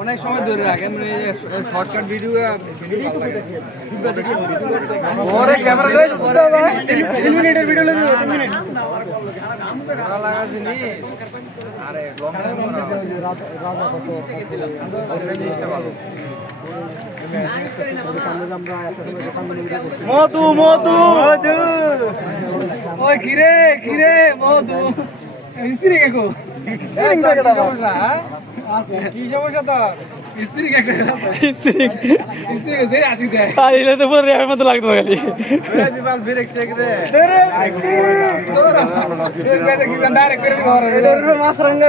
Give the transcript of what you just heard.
অনেক সময় ধরে রাখে শর্টকাট ভিডিও মধু মধু মধু ওই কিরে কিরে মধু স্ত্রী কাকু কি সমস্যা তোর স্ত্রী কাকু স্ত্রী স্ত্রী যে আসি দেয় আর এলে তো পুরো রেয়ার মতো লাগতো খালি বিমাল ফিরে সেক রে ডাইরেক্ট করে মাছ রাঙ্গা